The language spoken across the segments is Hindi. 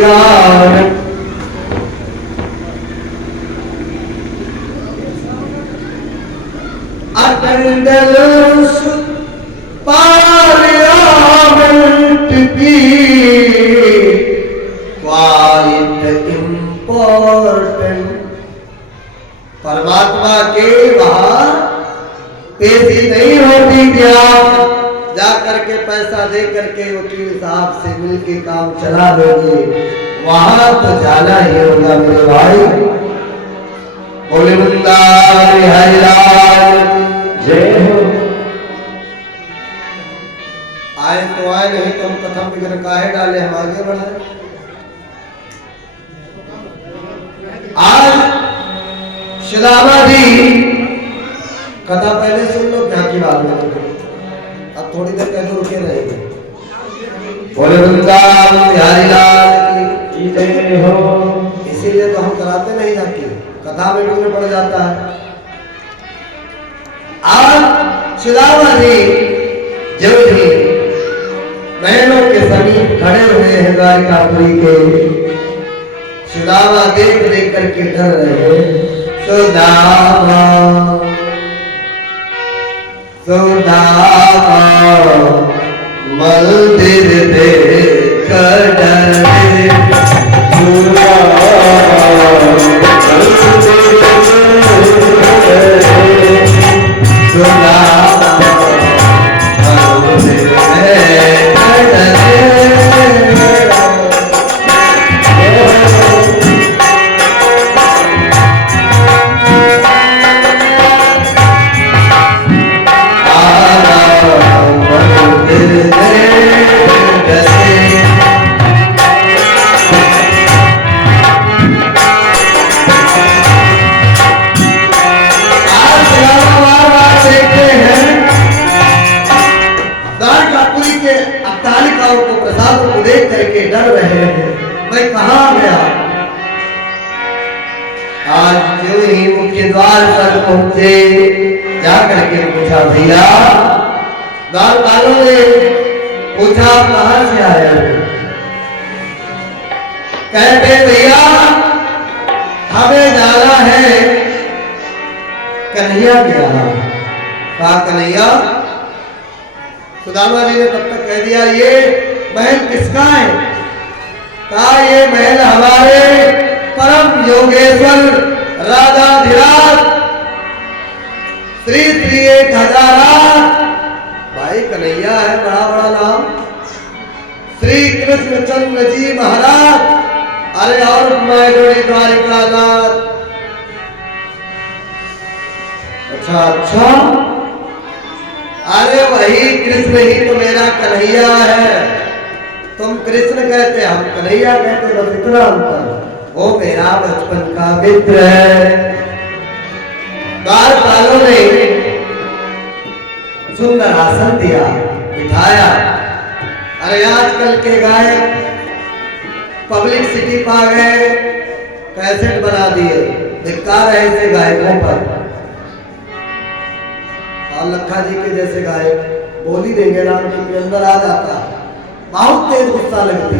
यार अटेंडल पार्लियामेंट की क्वाइट इम्पोर्टेंट। परमात्मा के वहां पेशी नहीं होती कि आप जा करके पैसा दे करके वकील साहब से मिलके काम चला दोगे, वहां तो जाना ही होगा मेरे भाई। बोले वृंदावन हरि लाल जय हो। आए तो आए, नहीं तो हम कथम विघ्न काहे डाले, हम आगे बढ़ाए। आज सुदामा जी कथा पहले सुन लो, क्या की बात है, अब थोड़ी देर पहले रुके रहेंगे। बोले वृंदावन बिहारी लाल की जय हो। इसीलिए तो हम कराते नहीं जाके, कथा में भी पड़ जाता है। आज सुदामा जी जब भी महलों के समीप खड़े हुए हैं द्वारिकापुरी के, सुदामा देख देख करके डर रहे हैं। सुदामा सुदामा मंदिर देख डरे, डर रहे हैं मैं कहां गया। आज क्यों ही मुख्य द्वार पर पहुंचे, जाकर के पूछा भैया, द्वारपालों ने पूछा कहां से आया। कहते भैया हमें जाना है कन्हैया के यहाँ। कहा कन्हैया। सुदामा जी ने तब तक कह दिया ये महल किसका है। कहा ये महल हमारे परम योगेश्वर राधाधिराज श्री श्री 1000 भाई कन्हैया है, बड़ा बड़ा नाम, श्री कृष्णचंद्र जी महाराज। अरे और मैं जोड़ी द्वारिकानाथ। अच्छा अच्छा, अरे वही कृष्ण ही तो मेरा कन्हैया है। तुम कृष्ण कहते हम कन्हैया कहते, बस इतना अंतर। वो मेरा बचपन का मित्र है। द्वारपालों ने सुंदर आसन दिया, बिठाया। अरे आजकल के गायक पब्लिसिटी पा गए, कैसेट बना दिए, धिक्कार है ऐसे गायकों पर। और लखा जी के जैसे गायक बोल ही देंगे राम जी के अंदर आ जाता, बहुत तेज गुस्सा लगती।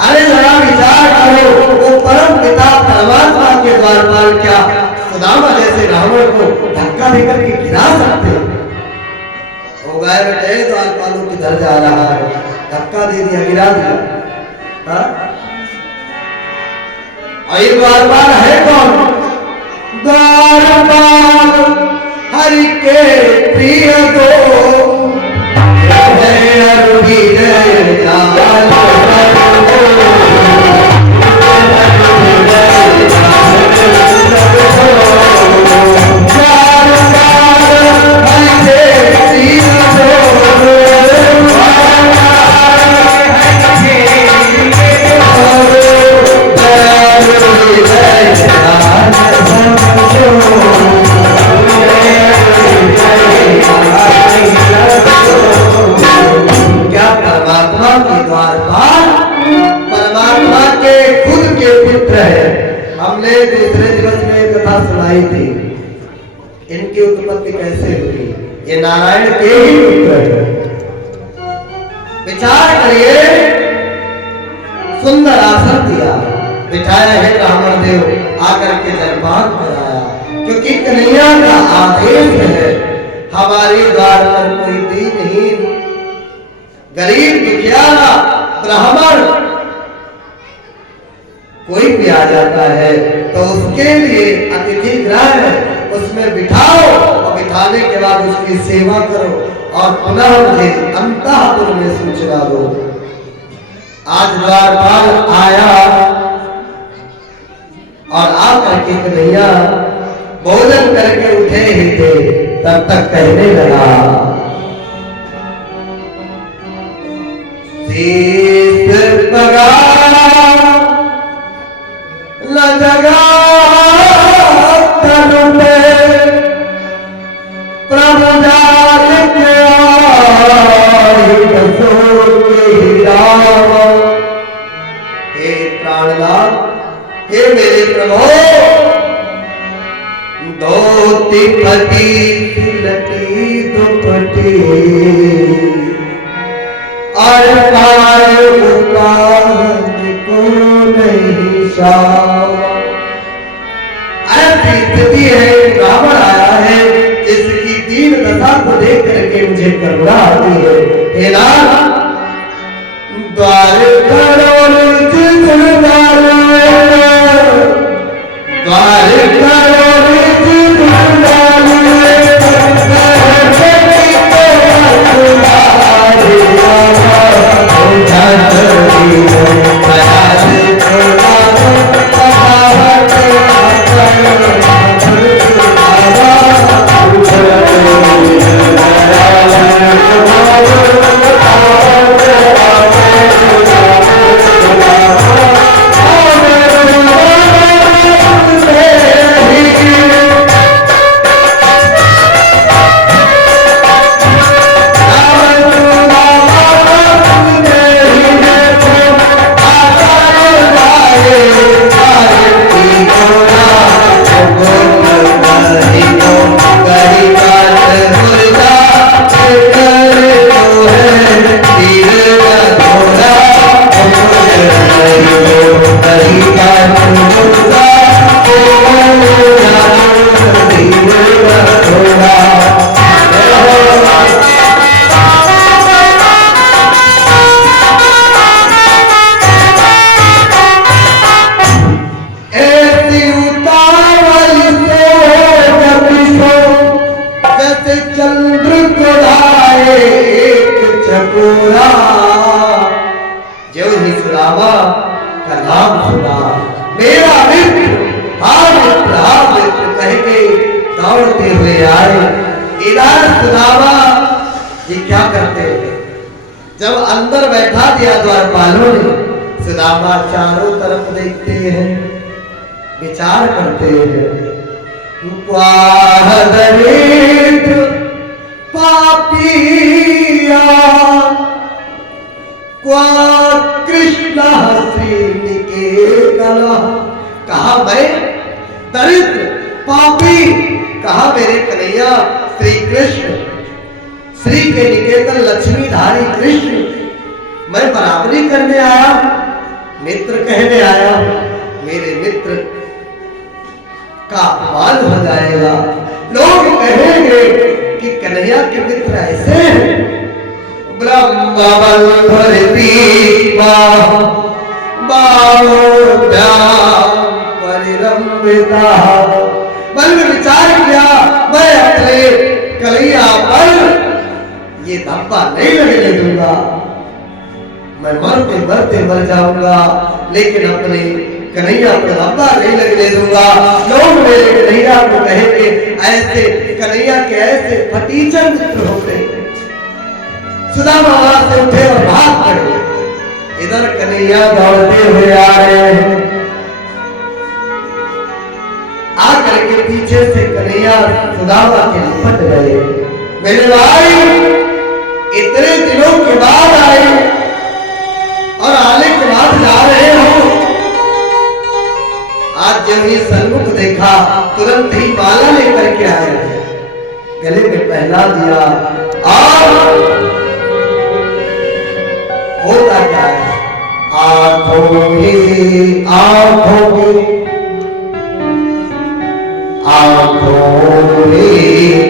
अरे जरा विचार करो, वो परम पिता परमात्मा के द्वारपाल क्या सुदामा जैसे रावण को धक्का देकर के गिरा सकते। वो गाय बेटे द्वारपालों किधर जा रहा है, धक्का दे दिया, गिरा दिया। और ये द्वारपाल है कौन। द्वारपाल हरि के प्रिय दो हमने दूसरे दिवस में एक कथा सुनाई थी, इनकी उत्पत्ति कैसे हुई। ये नारायण के ही पुत्र है। विचार करिए, सुंदर आसन दिया, बिठाया है ब्राह्मण देव, आकर के जलपान कराया, क्योंकि कन्हैया का आदेश है हमारे द्वार पर कोई दीनहीन, गरीब, दुखियारा, ब्राह्मण कोई भी आ जाता है तो उसके लिए अतिथि गृह है, उसमें बिठाओ और बिठाने के बाद उसकी सेवा करो और पुनः मुझे अंतःपुर में सूचना दो। आज द्वारपाल आया और आकर के कन्हैया भोजन करके उठे ही थे, तब तक कहने लगा, शीश पगा न जगा तनु पे प्रभु जान के आई बसो के राम। हे प्राणनाथ, हे मेरे प्रभु, धोती फटी सिलटी दुपटी और पाए को नहीं शाम। ऐसी स्थिति है, ब्राह्मण आया है जिसकी दीन दशा को देख करके मुझे करुणा आती है। हे नाथ, द्वार करो निज द्वार, द्वार करो निज द्वार, जो ही सुदामा का नाम सुना, मेरा मित्र, हाँ मित्र कह के दौड़ते हुए आए। इधर सुदामा ये क्या करते हैं, जब अंदर बैठा दिया द्वारपालों ने, सुदामा चारों तरफ देखते हैं, विचार करते हैं, पापिया क्वा कृष्ण श्रीनिकेतन। कहा मैं दरिद्र पापी, कहा मेरे कन्हैया श्री कृष्ण, श्री के निकेतन लक्ष्मीधारी कृष्ण, मैं बराबरी करने आया, मित्र कहने आया, मेरे मित्र का अपमान हो जाएगा, लोग कहेंगे कि कन्हैया के मित्र ऐसे हैं। बल में विचार किया, मैं अपने कन्हैया पर ये धब्बा नहीं लगने दूंगा, मैं मरते मरते मर जाऊंगा, लेकिन अपने कन्हैया पर धब्बा नहीं लगने दूंगा। लोग मेरे कन्हैया को कहेंगे ऐसे कन्हैया के ऐसे फटीचर मित्र होते। सुदामा वहां से उठे और भाग पड़े। इधर कन्हैया दौड़ते हुए आ रहे हैं, आकर के पीछे से कन्हैया सुदामा के लिपट गए। मेरे भाई इतने दिनों के बाद आए और आने के बाद जा रहे हो, आज जब ये सन्मुख देखा तुरंत ही माला लेकर के आए, गले में पहना दिया। और होता क्या है, आंखों ही आंखों की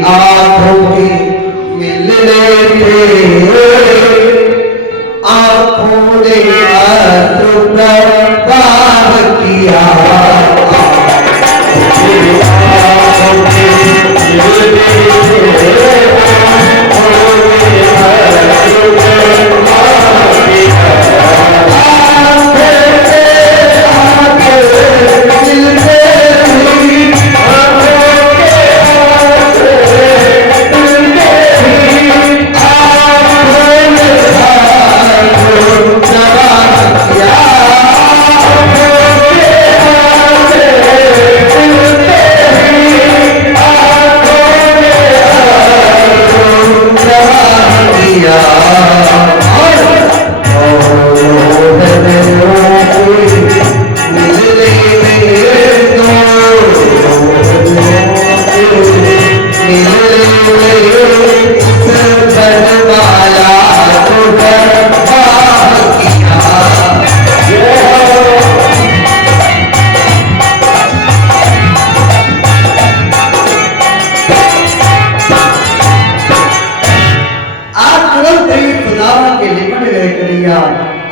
आंखों की मिलने थे आंखों ने प्रवाह किया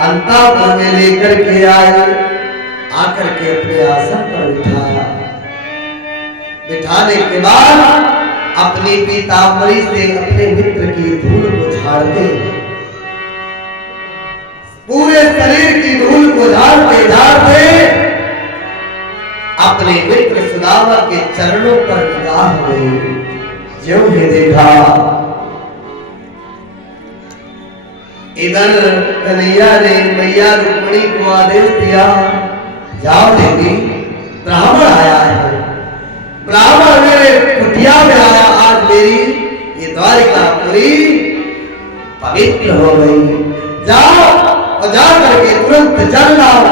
अंतापुर में लेकर के आए आकर के अपने आसन पर बिठाया बिठाने के बाद अपनी पीतांबरी से अपने मित्र की धूल को झाड़ते पूरे शरीर की धूल को झाड़ते झाड़ते अपने मित्र सुदामा के चरणों पर निगाह गई जो ही देखा इधर कन्हैया ने मैया रुक्मिणी को आदेश दिया जाओ देवी ब्राह्मण आया है ब्राह्मण मेरे कुटिया में आया आज मेरी ये द्वारिकापुरी पवित्र हो गई जाओ और जा करके तुरंत जल लाओ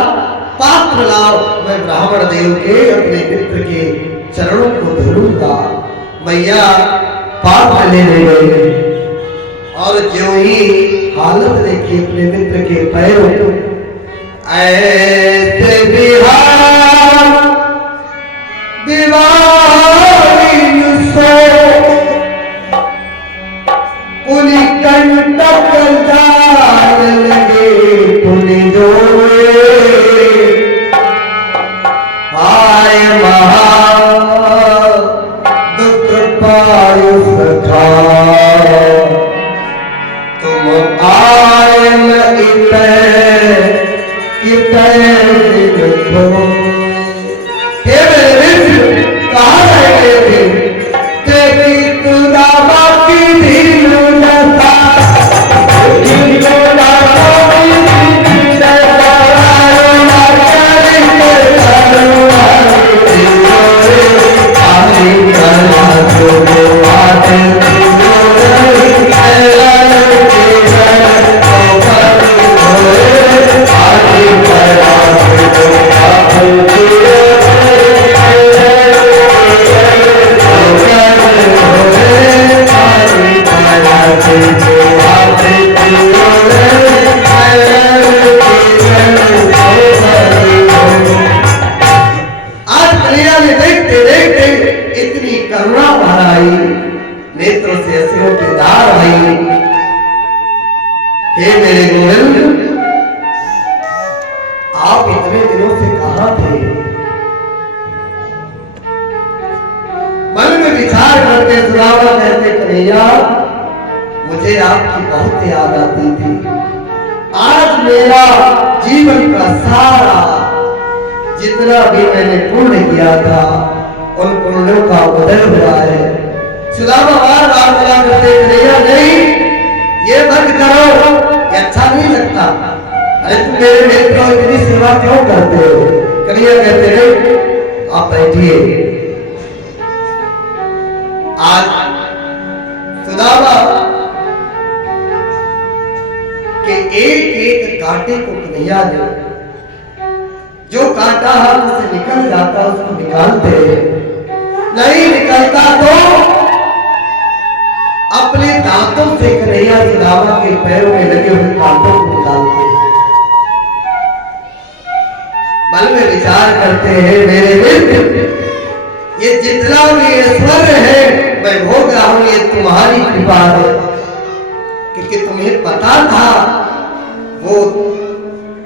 पात्र लाओ मैं ब्राह्मण देव के अपने मित्र के चरणों को धरूंगा मैया पात्र लेने गए और जो ही हालत देखी अपने मित्र के पैरों ऐसे बिहार दीवारी सो पुनि कंटक जान लगे पुनि जोड़े आय महा दुख पायो सखा आयन हे मेरे मित्र कहाँ रहे थे तेरी सुदामा की धीनुलता नेत्रों से अश्रुओं की धार आई हे मेरे गोविंद आप इतने दिनों से कहां थे मन में विचार करते सुदामा कहते कन्हैया मुझे आपकी बहुत याद आती थी आज मेरा जीवन का सारा जितना भी मैंने पुण्य किया था उन पुण्यों का उदय हुआ है सुदामा बार-बार बोला करते कन्हैया नहीं ये मत करो ये अच्छा नहीं लगता अरे तुम मेरे मित्र हो इतनी सेवा क्यों करते हो कन्हैया कहते हैं आप बैठिए आज सुदामा के एक कांटे को कन्हैया ने जो कांटा हाथ से निकल जाता उसको निकालते नहीं निकलता तो अपने दांतों से कन्हैया सुदामा के पैरों में लगे हुए कांटों को निकालते मन में विचार करते हैं मेरे मित्र, ये जितना भी ऐश्वर्य है मैं भोग रहा हूं, ये तुम्हारी कृपा है, क्योंकि तुम्हें पता था वो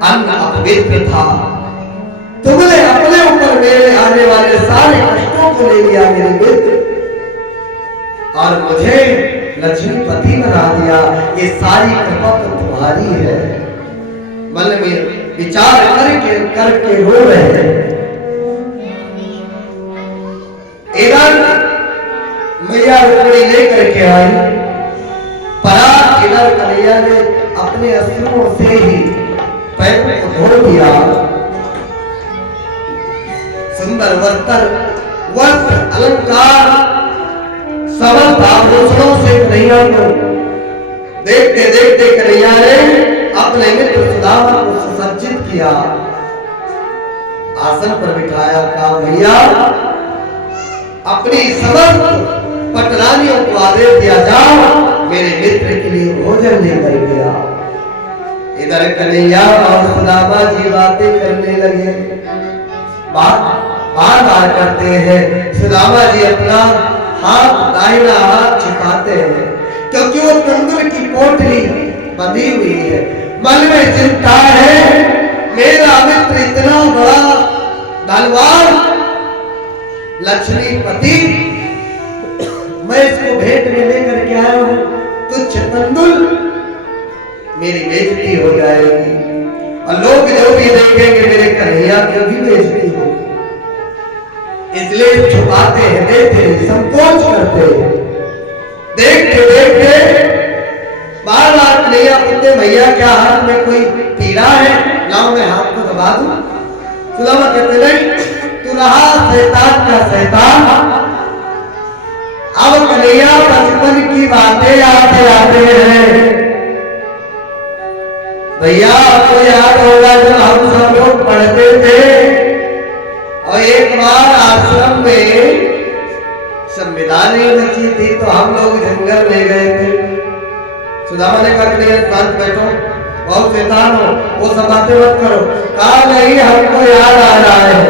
अन्न अपवित्र था। तुमने अपने ऊपर मेरे आने वाले सारे कष्टों को ले लिया मेरे मित्र, और मुझे लक्ष्मीपति बना दिया। ये सारी कृपा तो तुम्हारी है। मन में विचार करके रो रहे हैं। इधर मैया रुक्मिणी लेकर के आई, पराग इधर कन्हैया ने अपने अश्रुओं से ही पैर को धो दिया। सुंदर वस्त्र अलंकार समस्त आभूषणों से कन्हैया को देखते देखते कन्हैया ने अपने मित्र सुदामा को सुसज्जित किया, आसन पर बिठाया। कहा भैया अपनी समस्त पटरानियों को आदेश दिया, जाओ मेरे मित्र के लिए भोजन लेकर गया। इधर कन्हैया और सुदामा जी बातें करने लगे, बार बार करते हैं। सुदामा जी अपना हाथ दाहिना हाथ छिपाते हैं, क्योंकि वो तंदुर की पोटली बंधी हुई है। मन में चिंता है, मेरा मित्र इतना बड़ा धनवान लक्ष्मीपति, मैं इसको भेंट में लेकर के आया हूं, तुच्छ तंदुल, मेरी बेइज्जती हो जाएगी और लोग जो भी देखेंगे मेरे कन्हैया की भी बेइज्जती होगी। इसलिए छुपाते हैं, देते हैं, संकोच करते हैं। देखते देखते बार बार कन्हैया पूछते, भैया क्या हाथ में कोई पीड़ा है, लाओ मैं हाथ को दबा दूं। सुदामा कहते नहीं, तू रहा शैतान का शैतान। अब कन्हैया बचपन की बातें याद आते हैं। भैया आपको याद होगा जब हम सब लोग पढ़ते थे और एक बार आश्रम में संविधान नहीं बची थी तो हम लोग जंगल में गए थे। सुदामा ने कहा कि शांत बैठो, बहुत शैतान हो, वो सब बातें मत करो। कहा नहीं, हमको याद आ रहा है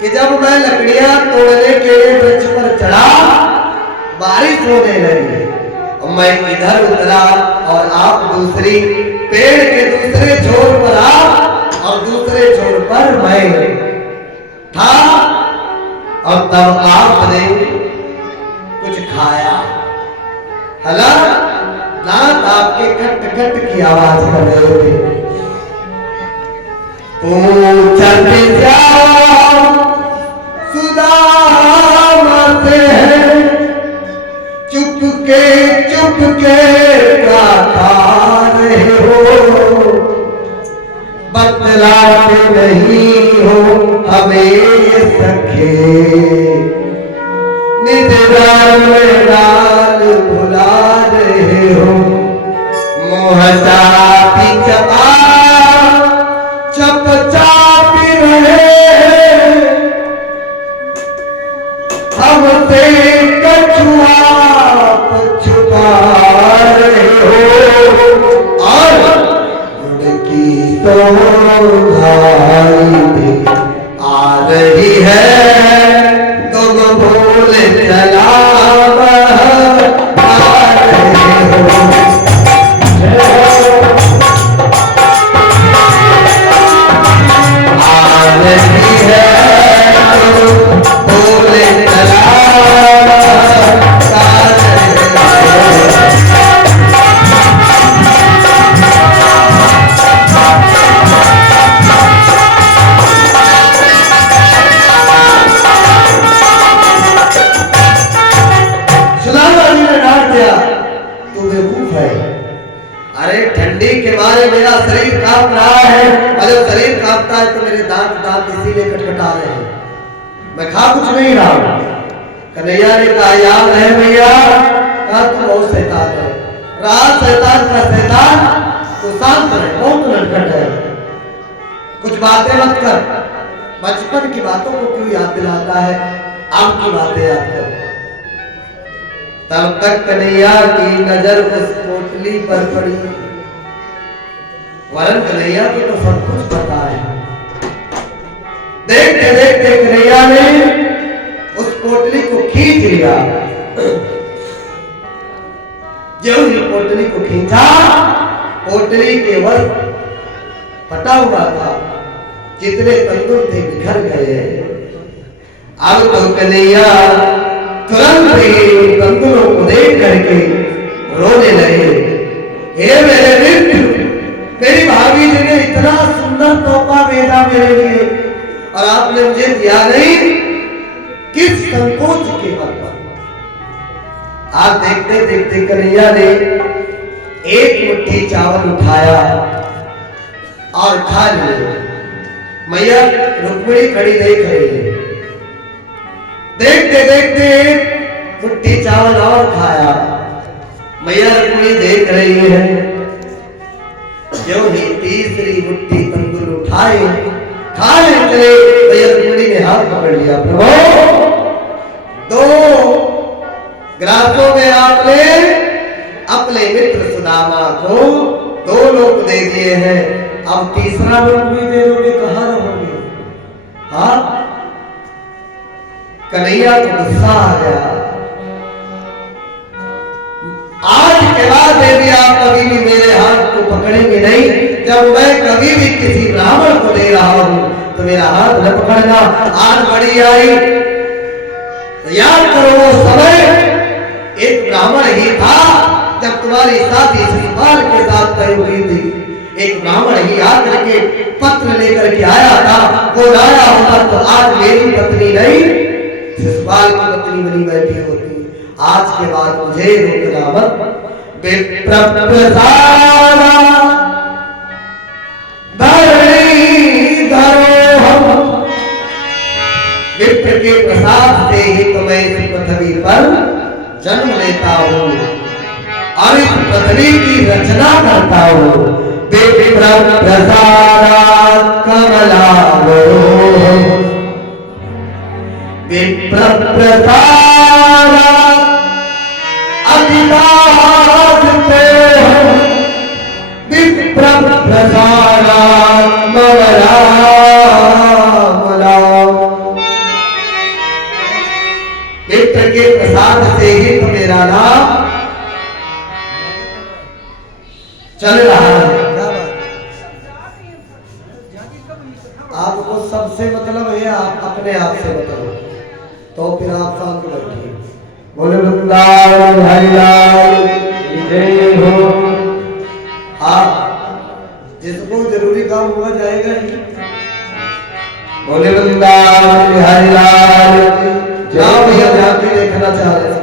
कि जब मैं लकड़ियां तोड़ने के लिए वृक्ष पर चढ़ा, बारिश होने लगी, मैं इधर उतरा और आप दूसरी पेड़ के दूसरे छोर पर आप और दूसरे छोर पर मैं था, और तब आपने कुछ खाया। हला दांत आपके कट कट की आवाज कर रहे थे। पूछत जाओ सुदामा से चुपके गाता रहे हो, बतलाते नहीं हो हमें सखे, निद्रा में डाल भुला रहे हो, मुँह चापी चपा चप चापी रहे, हमसे कछुआ छुपा रहे हो, और उनकी तो भाई आ रही है, तुम भूल चला तो मेरे दांत इसीलिए खटखटा रहे हैं, मैं खा कुछ नहीं रहा हूं। कन्हैया ने कहा याद है भैया, कहा तू बहुत शैतान है, रात शैतान का शैतान, तो शांत रहे, बहुत नटखट है, कुछ बातें मत कर, बचपन की बातों को क्यों याद दिलाता है, आपकी बातें याद कर। तब तक कन्हैया की नजर उस पोटली पर पड़ी, वरन कन्हैया को तो सब कुछ पता है। देखते देखते कन्हैया ने उस पोटली को खींच लिया। जो ही पोटली को खींचा, पोटली के वस्त्र फटा हुआ था, जितने तंदुर थे बिखर गए। अब तो कन्हैया तुरंत ही तंदुरों को देख करके रोने लगे। हे मेरे मित्र, मेरी भाभी जी ने इतना सुंदर तोहफा भेजा मेरे लिए और आपने मुझे दिया नहीं, किस संकोच के बल पर। आज देखते देखते कन्हैया ने एक मुट्ठी चावल उठाया और खा लिए। मैया रुक्मिणी खड़ी देख रही है। देखते देखते मुट्ठी चावल और खाया। मैया रुक्मिणी देख रही है। जो ही तीसरी मुट्ठी तंदूर उठाए खाने चले, मैया रुक्मिणी ने हाथ पकड़ लिया। प्रभु, 2 ग्रासों में आपने अपने मित्र सुदामा को 2 लोक दे दिए हैं, अब तीसरा लोक भी दे दोगे, कहां रहोगे? हाँ, कन्हैया को गुस्सा आ गया। आज के बाद देवी आप कभी भी मेरे हाथ को पकड़ेंगे नहीं। जब मैं कभी भी किसी ब्राह्मण को दे रहा हूं तो मेरा हाथ न पकड़ना। आज बड़ी आई, याद करो वो समय एक ब्राह्मण ही था जब तुम्हारी शादी शिशुपाल के साथ तय हुई थी। एक ब्राह्मण ही आकर के पत्र लेकर के आया था। वो लाया होता तो आज मेरी पत्नी नहीं, शिशुपाल की पत्नी बनी बैठी होती। आज के बाद मुझे रोकना मत। विप्र के प्रसाद से ही तो मैं इस पृथ्वी पर जन्म लेता हूँ और इस पृथ्वी की रचना करता हूँ। विप्र प्रसादात् कमलावो, विप्र प्रसादात् अधिदास्ते, विप्र प्रसादात् विप्र के प्रसाद से ही तो मेरा नाम चल रहा है। आपको सबसे मतलब है, आप अपने आप से मतलब, तो फिर आप शांत बैठिए। बोले वृंदावन हरि लाल जय हो। हाँ, जिसको जरूरी काम हुआ जाएगा ही। बोले वृंदावन हरि लाल। जाओ भैया, ध्यान से देखना चाह रहे